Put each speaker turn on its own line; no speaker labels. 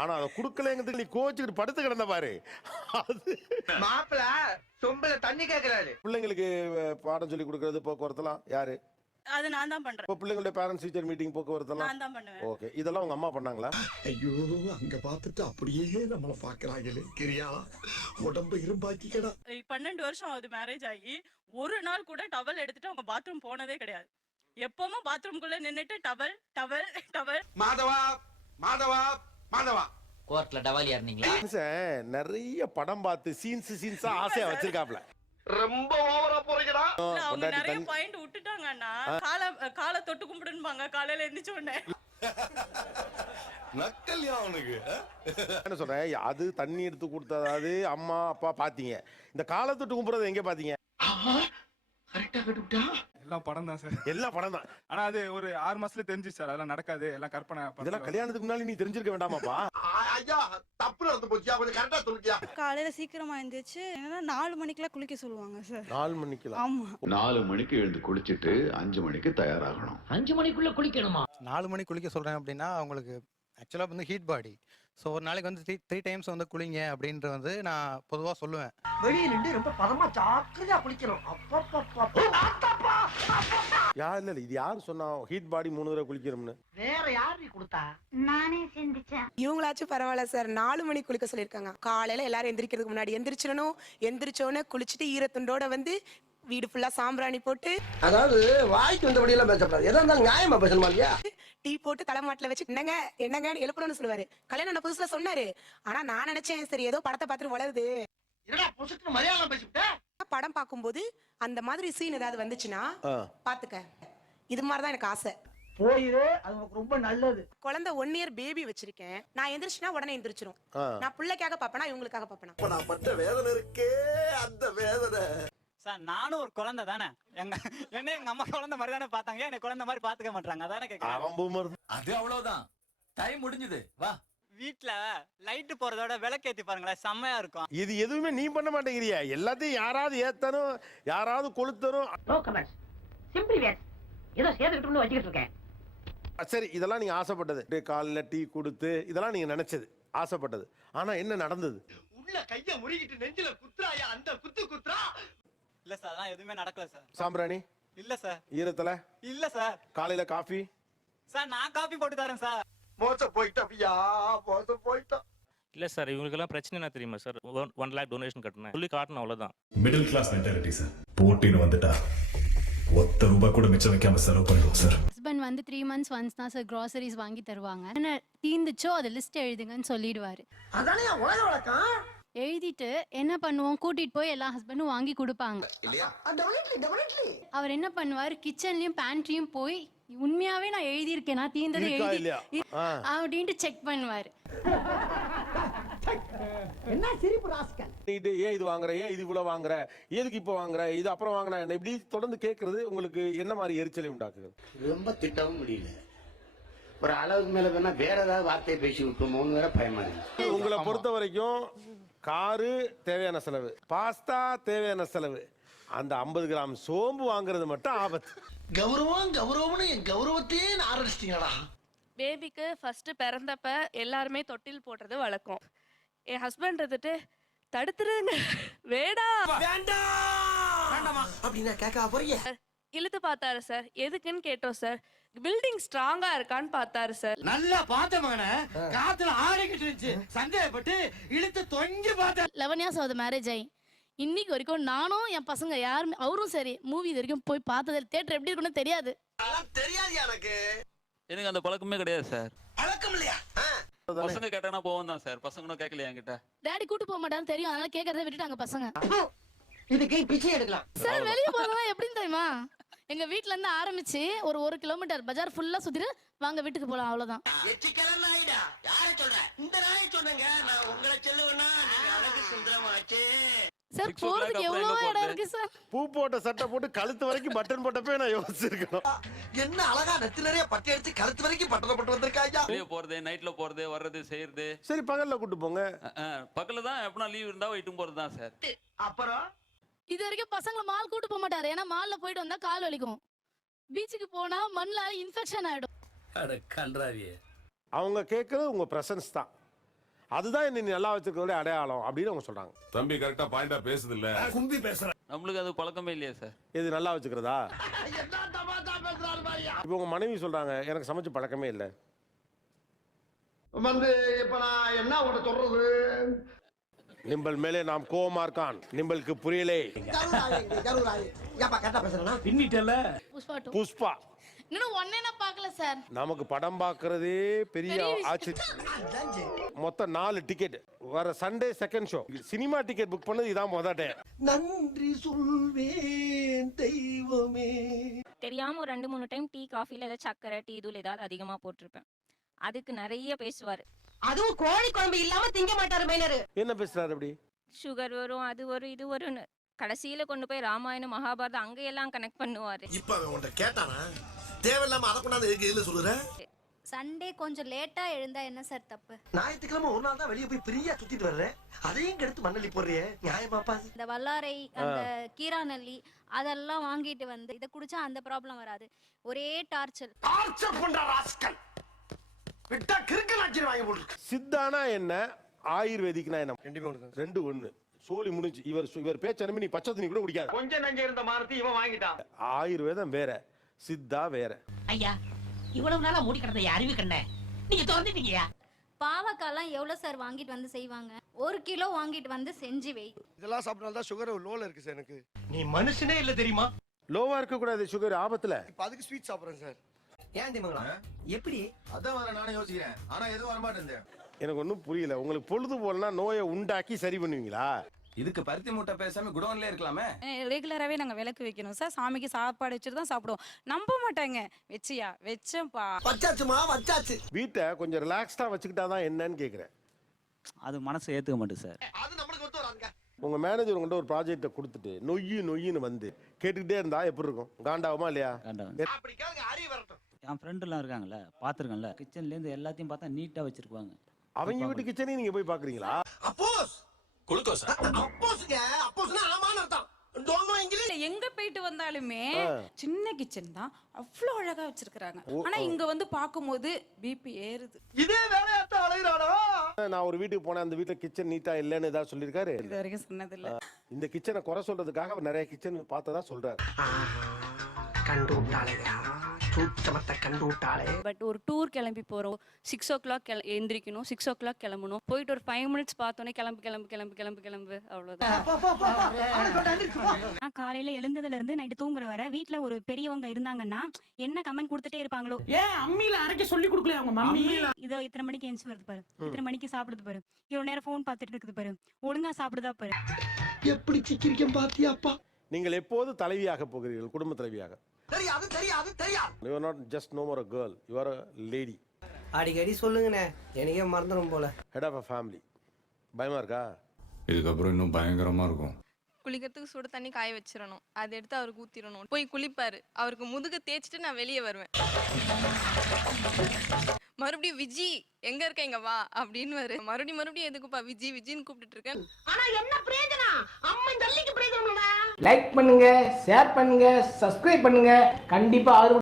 ஆனா அதை கொடுக்கலங்கிறதுக்கு நீ கோச்சுக்கிட்டு படுத்து கிடந்த பாரு. அது
மாப்பிள சொம்பல தண்ணி கேக்குறாரு.
பிள்ளைங்களுக்கு பாடம் சொல்லி கொடுக்கறது போக்குவரத்துலாம் யாரு?
அது நான் தான் பண்றேன்.
இப்போ பிள்ளைங்களுடைய பேரண்ட்ஸ் டீச்சர் மீட்டிங் போக்குவரத்துலாம்?
நான் தான் பண்ணுவேன்.
ஓகே இதெல்லாம் உங்க அம்மா பண்ணாங்களா?
ஐயோ அங்க பார்த்துட்டு அப்படியே நம்மள பாக்குறாங்களே கிரியா. உடம்பு இரும்பாக்கிக்கடா.
பன்னெண்டு வருஷம் ஆகுது மேரேஜ் ஆகி. ஒரு நாள் கூட டவல் எடுத்துட்டு அவங்க பாத்ரூம் போனதே கிடையாது. எப்பவும் பாத்ரூம்குள்ள நின்னுட்டு towel towel towel
Madhava Madhava. Madhava.
கோர்ட்ல டவாலியா இருந்தீங்களா
மனுஷன் நிறைய படம் பார்த்து சீன்ஸ் சீன்ஸா ஆசையா வச்சிருக்காப்ல.
ரொம்ப ஓவரா போறீங்கடா.
அவங்க நிறைய பாயிண்ட் விட்டுட்டாங்கன்னா காலை காலை தொட்டு கும்பிடுன்பாங்க காலையில எந்திரிச்ச உடனே
நக்கல்யா அவனுக்கு
என்ன சொல்றேன் அது தண்ணி எடுத்து கொடுத்ததாவது அம்மா அப்பா பாத்தீங்க. இந்த காலத்தொட்டு கும்பிடுறது எங்க பாத்தீங்க?
கரெக்டா கட்டுவிட்டா
எல்லாம் படம் தான் சார்.
எல்லாம் படம் தான்.
ஆனா அது ஒரு ஆறு மாசத்துல தெரிஞ்சு சார். அதெல்லாம் நடக்காது. எல்லாம் கற்பனை
இதெல்லாம் கல்யாணத்துக்கு முன்னாடி நீ தெரிஞ்சிருக்க வேண்டாமாப்பா?
ஐயா தப்பு நடந்து போச்சியா? கொஞ்சம் கரெக்டா சொல்லுக்கியா
காலையில சீக்கிரமா எழுந்திரிச்சு என்னன்னா நாலு மணிக்கெல்லாம் குளிக்க சொல்லுவாங்க சார்.
நாலு மணிக்கெல்லாம்?
ஆமா.
நாலு மணிக்கு எழுந்து குளிச்சுட்டு அஞ்சு மணிக்கு தயாராகணும்.
அஞ்சு மணிக்குள்ள குளிக்கணுமா?
நாலு மணி குளிக்க சொல்கிறேன் அப்படின்னா அவங்களுக்கு ஆக்சுவலாக வந்து ஹீட் பாடி. ஸோ ஒரு நாளைக்கு வந்து த்ரீ த்ரீ டைம்ஸ் வந்து குளிங்க அப்படின்ற வந்து நான் பொதுவாக சொல்லுவேன்.
வெளியே நின்று ரொம்ப பதமா ஜாக்கிரதையா குளிக்கணும். அப்பப்பா
யா இல்ல இது யாரு சொன்னா ஹீட் பாடி மூணு தடவை குளிக்கிறோம்னு
வேற யாரு கொடுத்தா?
நானே சிந்திச்சேன்.
இவங்களாச்சும் பரவாயில்ல சார். நாலு மணிக்கு குளிக்க சொல்லியிருக்காங்க. காலையில எல்லாரும் எந்திரிக்கிறதுக்கு முன்னாடி எந்திரிச்சிடணும். எந்திரிச்சோடனே குளிச்சுட்டு ஈரத்துண்டோட வந்து வீடு ஃபுல்லா சாம்பிராணி போட்டு
அதாவது வாய்க்கு வந்தபடி எல்லாம் பேசக்கூடாது எதா இருந்தாலும் நியாயமா பேசணுமா இல்லையா?
டீ போட்டு தலைமாட்டில் வச்சு என்னங்க என்னங்கன்னு எழுப்பணும்னு சொல்லுவாரு. கல்யாணம் ஆன புதுசுல சொன்னாரு. ஆனா நான் நினைச்சேன் சரி ஏதோ படத்தை பார்த்துட்டு வளருது படம் பார்க்கும்போது அந்த மாதிரி சீன் ஏதாவது வந்துச்சுன்னா. பாத்துக்க இது மாதிரிதான் எனக்கு ஆசை.
போயிரு அது உனக்கு ரொம்ப நல்லது.
குழந்தை ஒன் இயர் பேபி வச்சிருக்கேன். நான் எந்திரிச்சுனா உடனே எந்திரிச்சிரும். நான் பிள்ளைக்காக பாப்பனா இவங்களுக்காக பாப்பனா
இப்ப நான் பட்ட வேதனை இருக்கே அந்த வேதனை.
சார் நானும் ஒரு குழந்தை தானே. எங்க என்ன எங்க அம்மா குழந்தை மாதிரி தானே பார்த்தாங்க. என்ன குழந்தை மாதிரி பார்த்துக்க மாட்டாங்க அதானே
தான்.
அது அவ்வளவுதான். டைம் முடிஞ்சது. வா.
வீட்டுல லைட்டு போறதோட விளக்கேத்தி பாருங்களேன். செம்மையா இருக்கும்.
இது எதுவுமே நீ பண்ண மாட்டேங்கிறியா. எல்லாத்தையும் யாராவது ஏத்தணும் யாராவது
கமெண்ட்ஸ் சிம்பிளி வேட் ஏதோ சேர்த்துக்கிட்டு வச்சுக்கிட்டு இருக்கேன்.
சரி இதெல்லாம் நீங்க ஆசைப்பட்டது. காலைல டீ கொடுத்து இதெல்லாம் நீங்க நினைச்சது ஆசைப்பட்டது. ஆனா என்ன நடந்தது?
உள்ள கைய முறுகிட்டு நெஞ்சில குத்துறாயா? அந்த குத்து குத்துறா?
இல்ல சார் அதான் எதுவுமே நடக்கல சார்.
சாம்பிராணி?
இல்ல சார்.
ஈரத்துல?
இல்ல சார்.
காலையில காஃபி?
சார் நான் காப்பி போட்டு தரேன் சார்.
மோசம் போயிட்டா மோசம் போயிட்டா.
இல்ல சார் இவங்களுக்கெல்லாம் பிரச்சனை என்ன தெரியுமா சார்? ஒன் லேக் டொனேஷன் கட்டினேன் சொல்லி காட்டணும் அவ்வளவுதான்.
மிடில் கிளாஸ் மென்டாலிட்டி சார் போட்டின்னு வந்துட்டா ஒத்த ரூபாய் கூட மிச்சம் வைக்காம செலவு பண்ணிடுவோம் சார்
ஹஸ்பண்ட் வந்து த்ரீ மந்த்ஸ் ஒன்ஸ் தான் சார் க்ராசரிஸ் வாங்கி தருவாங்க. என்ன தீந்துச்சோ அதை லிஸ்ட் எழுதுங்கன்னு சொல்லிடுவாரு.
அதானே உலக வழக்கம்?
எழுதிட்டு என்ன பண்ணுவோம்? கூட்டிட்டு போய் எல்லா ஹஸ்பண்டும் வாங்கி கொடுப்பாங்க. அவர் என்ன பண்ணுவார்? கிச்சன்லயும் பேண்ட்ரியும் போய் உண்மையாவே நான் எழுதியிருக்கேன். நான் தீந்ததை எழுதி. அப்படின்ட்டு செக் பண்ணுவார்.
என்ன சிரிப்பு
ஏன் இது வாங்குற? ஏன் இது இவ்வளவு வாங்குற? எதுக்கு இப்போ வாங்குற? இது அப்புறம் வாங்கினா என்ன இப்படி தொடர்ந்து கேட்கறது உங்களுக்கு என்ன மாதிரி எரிச்சலை உண்டாக்குது?
ரொம்ப திட்டவும் முடியல. ஒரு அளவுக்கு மேல வேணா வேற ஏதாவது வார்த்தையை பேசி விட்டுமோன்னு வேற பயமா இருக்கு.
உங்களை பொறுத்த வரைக்கும் காரு தேவையான செலவு பாஸ்தா தேவையான செலவு. அந்த ஐம்பது கிராம் சோம்பு வாங்குறது மட்டும் ஆபத்து.
கௌரவம் கௌரவம்னு என் கௌரவத்தையே ஆரம்பிச்சிட்டீங்களா
பேபிக்கு ஃபர்ஸ்ட் பிறந்தப்ப எல்லாருமே தொட்டில் போடுறது வழக்கம். என் ஹஸ்பண்ட் இருந்துட்டு தடுத்துருங்க வேடா.
வேண்டாம்? அப்படின்னா கேட்க போறீங்க?
இழுத்து பார்த்தாரு சார் எதுக்குன்னு கேட்டோம் சார் பில்டிங் ஸ்ட்ராங்கா இருக்கான்னு பார்த்தாரு சார்
நல்லா பார்த்த மகன காத்துல ஆடிக்கிட்டு இருந்துச்சு சந்தேகப்பட்டு இழுத்து தொங்கி பார்த்த
லெவன் இயர்ஸ் ஆகுது மேரேஜ் ஆகி இன்னைக்கு வரைக்கும் நானும் என் பசங்க யாருமே அவரும் சரி மூவி இது வரைக்கும் போய் பார்த்தது தேட்டர் எப்படி இருக்குன்னு தெரியாது.
தெரியாது எனக்கு.
எனக்கு அந்த பழக்கமே கிடையாது சார்
பழக்கம் இல்லையா?
பசங்க கேட்டானா போவோம் தான் சார் பசங்களும் கேட்கலையா என்கிட்ட.
டாடி கூட்டு போக மாட்டான்னு தெரியும். அதனால கேட்கறத விட்டுட்டாங்க பசங்க.
இதுக்கு பிச்சை எடுக்கலாம்.
சார் வெளிய போறதெல்லாம் எப்படின்னு தெரியுமா? எங்க வீட்ல இருந்து ஆரம்பிச்சு ஒரு ஒரு கிலோமீட்டர் பஜார் ஃபுல்லா சுத்திட்டு வாங்க வீட்டுக்கு போலாம் அவ்வளவுதான்.
யார இந்த நாயை சொன்னங்க. நான் உங்களை சொல்லுவேன்னா நீங்க அழகு சுந்தரமாச்சே
சார் போறதுக்கு எவ்வளவு இடம்? இருக்கு சார்?
பூ போட்ட சட்டை போட்டு கழுத்து வரைக்கும் பட்டன் போட்டப்பே நான் யோசிச்சிருக்கணும்.
என்ன அழகா நெத்தி நிறைய பட்டை எடுத்து கழுத்து வரைக்கும் பட்டணம் போட்டு வந்திருக்காயா
வெளியே போறது நைட்ல போறது வர்றது செய்யறது.
சரி பகல்ல கூட்டு போங்க.
பக்கத்துல தான் எப்படின்னா லீவ் இருந்தா இட்டும் போறது தான் சார்.
அப்புறம்?
இது வரைக்கும் பசங்களை மால் கூட்டு போக மாட்டாரு. ஏன்னா மால்ல போயிட்டு வந்தா கால் வலிக்கும். பீச்சுக்கு போனா மண்ணுல இன்ஃபெக்ஷன் ஆயிடும்.
அட கன்றாவியே.
அவங்க கேட்கறது உங்க பிரசன்ஸ் தான். அதுதான் என்னை நீ நல்லா வச்சிருக்கிறதோட அடையாளம் அப்படின்னு அவங்க சொல்றாங்க.
தம்பி கரெக்டா பாயிண்டா பேசுது இல்ல
கும்பி பேசுற
நம்மளுக்கு அது பழக்கமே இல்லையா சார்
இது நல்லா வச்சுக்கிறதா? இப்போ உங்க மனைவி சொல்றாங்க எனக்கு சமைச்சு பழக்கமே இல்லை.
வந்து இப்ப நான் என்ன உன்கிட்ட சொல்றது?
நிம்பல் மேலே நாம் கோவமா இருக்கான் நிம்பலுக்கு புரியலே.
புஷ்பா இன்னும் ஒன்னே நான் பார்க்கல சார்
நமக்கு படம் பார்க்கறதே பெரிய ஆச்சரியம் மொத்தம் நாலு டிக்கெட் வர Sunday second show cinema ticket book பண்ணது இதான் முதல் டே
நன்றி சொல்வேன் தெய்வமே.
தெரியாம ஒரு ரெண்டு மூணு டைம் டீ காஃபில ஏதாவது சக்கரை டீ தூள் ஏதாவது அதிகமா போட்டிருப்பேன். அதுக்கு நிறைய பேசுவாரு.
அதுவும் கோழி குழம்பு இல்லாம திங்க மாட்டாரு மைனரு.
என்ன பேசுறாரு அப்படி?
சுகர் வரும் அது வரும் இது வரும்னு. கடைசியில கொண்டு போய் ராமாயணம் மகாபாரதம் அங்கெல்லாம் கனெக்ட் பண்ணுவாரு.
இப்ப அவன் கேட்டானா? தேவையில்லாம அதை கொண்டாந்து எதுக்கு இதுல சொல்லுற?
சண்டே கொஞ்சம் லேட்டா எழுந்தா என்ன சார் தப்பு?
ஞாயிற்றுக்கிழமை ஒரு நாள் தான் வெளியே போய் ஃப்ரீயா சுத்திட்டு வர்றேன் அதையும் கெடுத்து மண்ணள்ளி போடுறியே நியாயமாப்பா அது?
இந்த வல்லாரை அந்த கீரா நெல்லி அதெல்லாம் வாங்கிட்டு வந்து இதை குடிச்சா அந்த ப்ராப்ளம் வராது. ஒரே டார்ச்சர்
டார்ச்சர் பண்ற ராஸ்கல்! விட்டா கிறுக்கு நாச்சி வாங்கி போட்டுருக்கு.
சித்தானா என்ன? ஆயுர்வேதிக்னா என்ன?
கண்டிப்பா
ரெண்டு ஒண்ணு. சோலி முடிஞ்சு. இவர் இவர் பேச்ச நம்பி நீ பச்சை தண்ணி கூட குடிக்காத.
கொஞ்சம் நஞ்ச இருந்த மாரத்தி இவன் வாங்கிட்டான்.
ஆயுர்வேதம் வேற. சித்தா வேற.
ஐயா இவ்வளவு நாளா மூடி கிடந்த அறிவு கண்ண நீங்க திறந்துட்டீங்கயா
பாவக்காய்லாம் எவ்வளோ சார் வாங்கிட்டு வந்து செய்வாங்க? ஒரு கிலோ வாங்கிட்டு வந்து செஞ்சு வை.
இதெல்லாம் சாப்பிட்டால தான் சுகர் லோல இருக்கு சார் எனக்கு.
நீ மனுஷனே இல்ல தெரியுமா?
லோவா இருக்க கூடாது சுகர் ஆபத்துல.
இப்ப அதுக்கு ஸ்வீட் சாப்பிடுறேன் சார்.
ஏன் திமுங்களா எப்படி?
அதான் வர நானே யோசிக்கிறேன். ஆனா எதுவும் வரமாட்டேன்
எனக்கு ஒன்றும் புரியல. உங்களுக்கு பொழுது போலனா நோயை உண்டாக்கி சரி பண்ணுவீங்களா?
இதுக்கு பருத்தி மூட்டை பேசாம குடோன்ல இருக்கலாமே.
ரெகுலராகவே நாங்கள் விளக்கு வைக்கணும் சார். சாமிக்கு சாப்பாடு வச்சுட்டு தான் சாப்பிடுவோம். நம்ப மாட்டாங்க. வச்சியா? வச்சேன்ப்பா.
வச்சாச்சுமா வச்சாச்சு.
வீட்டை கொஞ்சம் ரிலாக்ஸ்டா வச்சுக்கிட்டா தான் என்னன்னு கேக்குறேன்.
அது மனசை ஏத்துக்க மாட்டேன் சார்.
அது நம்மளுக்கு ஒத்து வராதுங்க.
உங்க மேனேஜர் உங்கள்கிட்ட ஒரு ப்ராஜெக்ட்டை கொடுத்துட்டு நொய்யு நொய்யுன்னு வந்து கேட்டுக்கிட்டே இருந்தா எப்படி இருக்கும்? காண்டாகுமா இல்லையா?
அப்படி கேளுங்க அறிவு வரட்டும்.
என் ஃப்ரெண்டுலாம் இருக்காங்கல்ல பார்த்துருக்கேன்ல. கிச்சன்லேருந்து எல்லாத்தையும் பார்த்தா நீட்டாக வச்சிருப்பாங்க
அவங்க வீட்டு கிச்சனையும் நீங்க போய் பாக்குறீங்களா
அப்போஸ்!
குளுக்கோஸ்.
அப்போஸ்ங்க அப்போஸ்னா ஆமான்னு அர்த்தம். டோன்ட் நோ இங்கிலீஷ்
எங்க போயிட்டு வந்தாலுமே. சின்ன கிச்சன் தான் அவ்வளோ அழகா வச்சிருக்காங்க ஆனா. இங்க வந்து பார்க்கும்போது பிபி ஏறுது.
இதே வேலையாத்தான் அலைகிறானோ
நான் ஒரு வீட்டுக்கு போனேன் அந்த வீட்டுல கிச்சன் நீட்டா இல்லைன்னு ஏதாவது சொல்லியிருக்காரு?
இது வரைக்கும் சொன்னது இல்ல
இந்த கிச்சனை குறை சொல்றதுக்காக அவர் நிறைய கிச்சன் பார்த்ததா சொல்றாரு.
கண்டு சூச்சமத்தை கண்டு விட்டாளே
பட் ஒரு டூர் கிளம்பி போறோம். சிக்ஸ் ஓ கிளாக் எந்திரிக்கணும். சிக்ஸ் ஓ கிளாக் கிளம்பணும். போயிட்டு ஒரு ஃபைவ் மினிட்ஸ் பார்த்தோன்னே கிளம்பு கிளம்பு கிளம்பு கிளம்பு கிளம்பு. அவ்வளவுதான்.
நான் காலையில எழுந்ததுல இருந்து நைட்டு தூங்குற வரை வீட்ல ஒரு பெரியவங்க இருந்தாங்கன்னா என்ன கமெண்ட் கொடுத்துட்டே இருப்பாங்களோ?
ஏன் அம்மியில அரைக்க சொல்லி கொடுக்கல அவங்க மம்மி?
இதோ இத்தனை மணிக்கு எந்திச்சு வருது பாரு. இத்தனை மணிக்கு சாப்பிடுது பாரு. இவ்வளவு நேரம் ஃபோன் பார்த்துட்டு இருக்குது பாரு. ஒழுங்கா சாப்பிடுதா பாரு.
எப்படி சிக்கிரிக்கம் பாத்தியாப்பா?
நீங்கள் எப்போது தலைவியாக போகிறீர்கள்? குடும்ப தலைவியாக.
தெரியாது தெரியாது தெரியாது.
You are not just no more a girl you are a lady
அடிக்கடி சொல்லுங்கண்ணே. எனக்கே மறந்துடும் போல.
ஹெட் ஆஃப் அ ஃபேமிலி பயமா இருக்கா?
இதுக்கப்புறம் இன்னும் பயங்கரமா இருக்கும்.
குளிக்கிறதுக்கு சுடு தண்ணி காய வச்சிடணும் அதை எடுத்து அவருக்கு ஊத்திடணும் போய் குளிப்பாரு. அவருக்கு முதுக தேய்ச்சிட்டு நான் வெளியே வருவேன். மறுபடியும் விஜி எங்க இருக்க? இங்க வா. அப்படின்னு வரு மறுபடியும் மறுபடியும் எதுக்குப்பா? விஜி விஜின்னு கூப்பிட்டுட்டு இருக்கேன்.
ஆனா என்ன பிரயோஜனம் அம்மா தள்ளிக்கு பிரயோஜனம்
லைக் பண்ணுங்க ஷேர் பண்ணுங்க சப்ஸ்கிரைப் பண்ணுங்க. கண்டிப்பா ஆதரவு